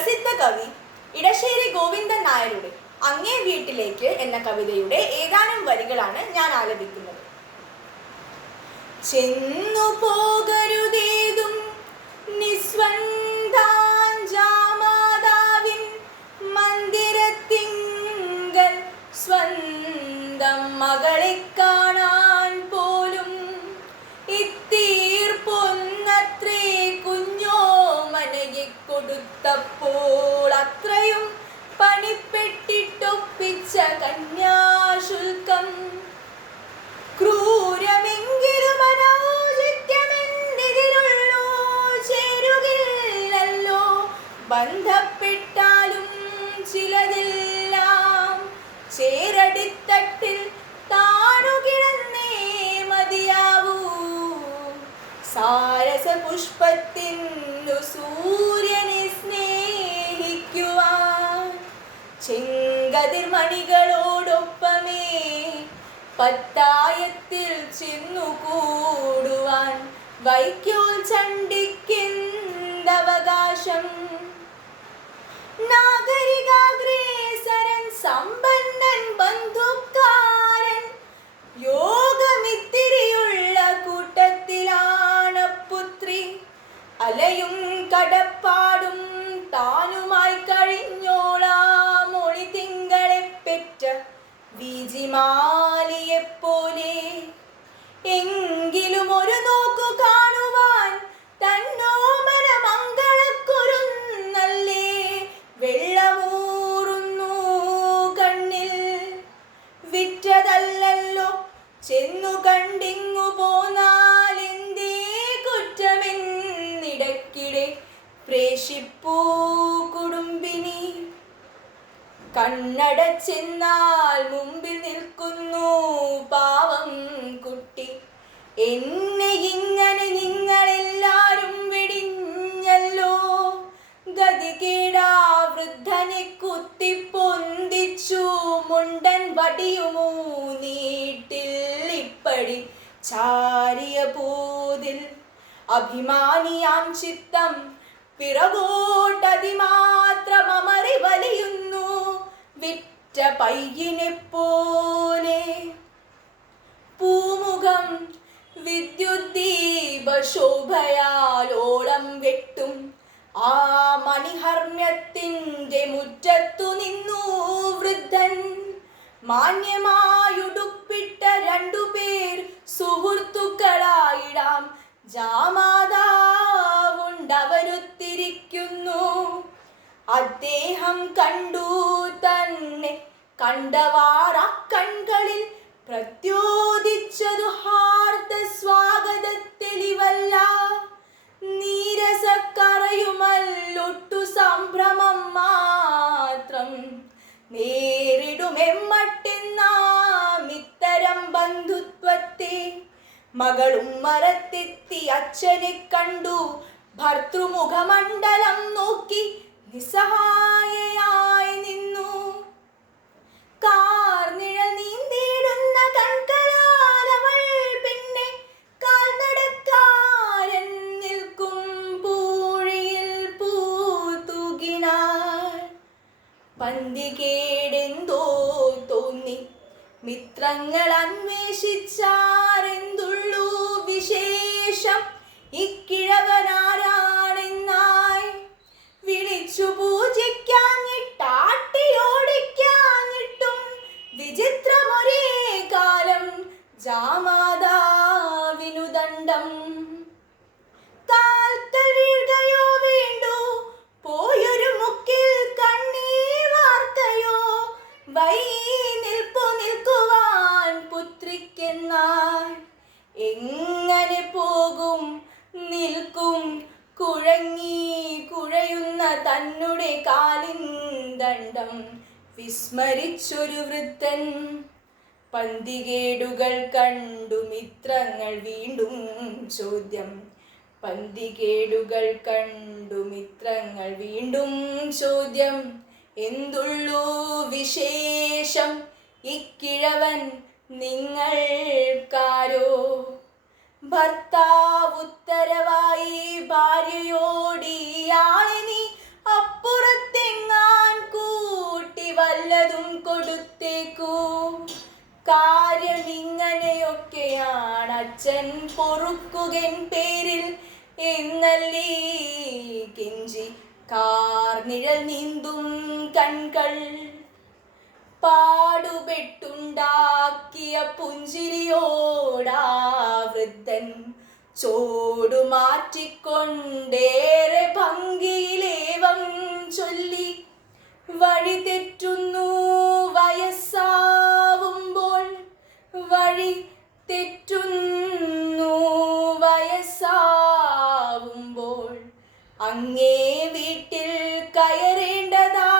പ്രസിദ്ധ കവി ഇടശ്ശേരി ഗോവിന്ദൻ നായരുടെ അങ്ങേ വീട്ടിലേക്ക് എന്ന കവിതയുടെ ഏതാനും വരികളാണ് ഞാൻ ആലപിക്കുന്നത്. ചെന്നു പോകരുതേതും നിസ്വന്താഞ്ചാമാതാവിൻ മന്ദിരത്തിങ്കൽ സ്വന്തം മകളെ കാണാൻ പോലും ഇത്തീർപ്പൊന്നത്രേ കുഞ്ഞോമനയെ കൊടുത്തപ്പോൾ അത്രയും പണിപ്പെട്ടിട്ടൊപ്പിച്ച കന്യാശുൽക്കം ക്രൂരമെങ്കിലും അനൗചിത്യമെന്നിതിലുള്ളൂ ചേരുകില്ലല്ലോ. ബന്ധപ്പെട്ടാലും ചിലതെല്ലാം ചേരടിത്തട്ടിൽ താണുകിടന്നേ മതിയാവൂ. സാരസ പുഷ്പത്തിനു സൂര്യനെ സ്നേഹിക്കുവാൻ ചെങ്കതിർമണികളോടൊപ്പമേ പത്തായത്തിൽ ചെന്നുകൂടുവാൻ വൈക്കോൽ ചണ്ടിക്കെന്തവകാശം? നാഗരികാഗ്രേസരൻ സമ്പന്നൻ ബന്ധുക്കാരൻ യോഗമിത്തിരിയുള്ള കൂട്ടത്തിലാണ് പുത്രി. അലയും കടപ്പാടും താനുമായി കഴിഞ്ഞോളാം ഒളി തിങ്കളെ പെറ്റ വീജിമാലിയെപ്പോലെ. എങ്കിലും ഒരു നോക്കു കാണുവാൻ തന്നോമന മംഗളക്കുരുന്നല്ലേ വെള്ളമൂറുന്നു കണ്ണിൽ. വിറ്റതല്ലല്ലോ ചെന്നു കണ്ടിങ്ങു പോന്നാൽ എന്തേ കുറ്റമെന്നിടക്കിടെ പ്രേഷിപ്പൂ കുടുംബിനി. കണ്ണടച്ചെന്നാൽ മുമ്പിൽ നിൽക്കുന്നു പാവം കുട്ടി. എന്നെ ഇങ്ങനെ നിങ്ങളെല്ലാരും വെടിഞ്ഞല്ലോ. ഗതികേടാ വൃദ്ധനെ കുത്തിപ്പൊന്തിച്ചു മുണ്ടൻ വടിയുമൂ നീട്ടിൽ ഇപ്പടി ചാരിയ പോതിൽ. അഭിമാനിയാം ചിത്തം പിറകോട്ടതിമാത്രം അമറി വലിയുന്നു വിറ്റ പയ്യനെ പോലെ. പൂമുഖം വിദ്യുദ്ദീപ ശോഭയാലോളം വെട്ടും ആ മണിഹർമ്മ്യത്തിൻ്റെ മുറ്റത്തു നിന്നു വൃദ്ധൻ. മാന്യമായുടുപ്പിട്ട രണ്ടുപേർ സുഹൃത്തുക്കളായിടാം ജാമാതാവുണ്ടവരൊത്തിരിക്കുന്നു. അദ്ദേഹം കണ്ടു തന്നെ കണ്ടവാർ അക്കൺകളിൽ പ്രത്യോദിച്ചതു ഹാർദ സ്വാഗതത്തെളിവല്ല. നീരസക്കറയുമല്ലൊട്ടു സംഭ്രമം മാത്രം. നേരിടുമെമ്മട്ടെന്നാം ഇത്തരം ബന്ധുത്വത്തെ. മകളും മരത്തെത്തി അച്ഛനെ കണ്ടു ഭർതൃമുഖമണ്ഡലം നോക്കി നിസ്സഹായയായി നിന്നു. കാർനിഴൽ നീന്തിടുന്ന കൺകളാലവൾ പിന്നെ കാൽനടക്കാരൻ നിൽക്കും പൂഴിയിൽ പൂത്തൂകിനാൾ. പന്തികേടെന്തോ തോന്നി മിത്രങ്ങൾ അന്വേഷിച്ചാരെന്തുള്ളൂ വിശേഷം ഇക്കിഴവനാരാണെന്നായി. വിളിച്ചു പൂജിക്കാഞ്ഞിട്ടാട്ടിയോടിക്കാഞ്ഞിട്ടും വിചിത്രമൊരേ കാലം ജാമാതാവിനു ദണ്ഡം. കാൽക്കൽ വീഴുകയോ വേണ്ടു പോയൊരു മുക്കിൽ കണ്ണീർ വാർത്തയോ വൈ നിൽപ്പു നിൽക്കുവാൻ പുത്രിക്കെന്നാൽ. എങ്ങനെ പോകും നിൽക്കും കുഴങ്ങി കുഴയുന്ന തന്നുടെ കാലിൻ ദണ്ഡം വിസ്മരിച്ചൊരു വൃദ്ധൻ. പന്തികേടുകൾ കണ്ടു മിത്രങ്ങൾ വീണ്ടും ചോദ്യം. പന്തികേടുകൾ കണ്ടു മിത്രങ്ങൾ വീണ്ടും ചോദ്യം. എന്തുള്ളൂ വിശേഷം ഇക്കിഴവൻ നിങ്ങൾക്കാരോ? ഭർത്താവുത്തരവായി ഭാര്യയോടിയാളിനി അപ്പുറത്ത് കാര്യമിങ്ങനെയൊക്കെയാണ് അച്ഛൻ പൊറുക്കുകൻ പേരിൽ എന്നല്ലീ കെഞ്ചി കാർനിഴൽ നീന്തും കൺകൾ. പാടുപെട്ടുണ്ടാക്കിയ പുഞ്ചിരിയോടാ വൃദ്ധൻ ചോടുമാറ്റിക്കൊണ്ടേറെ ഭംഗിയിലേവം ചൊല്ലി. വഴി തെറ്റുന്നു വയസ്സാവുമ്പോൾ, വഴി തെറ്റുന്നു വയസ്സാവുമ്പോൾ, അങ്ങേ വീട്ടിൽ കയറേണ്ടതാ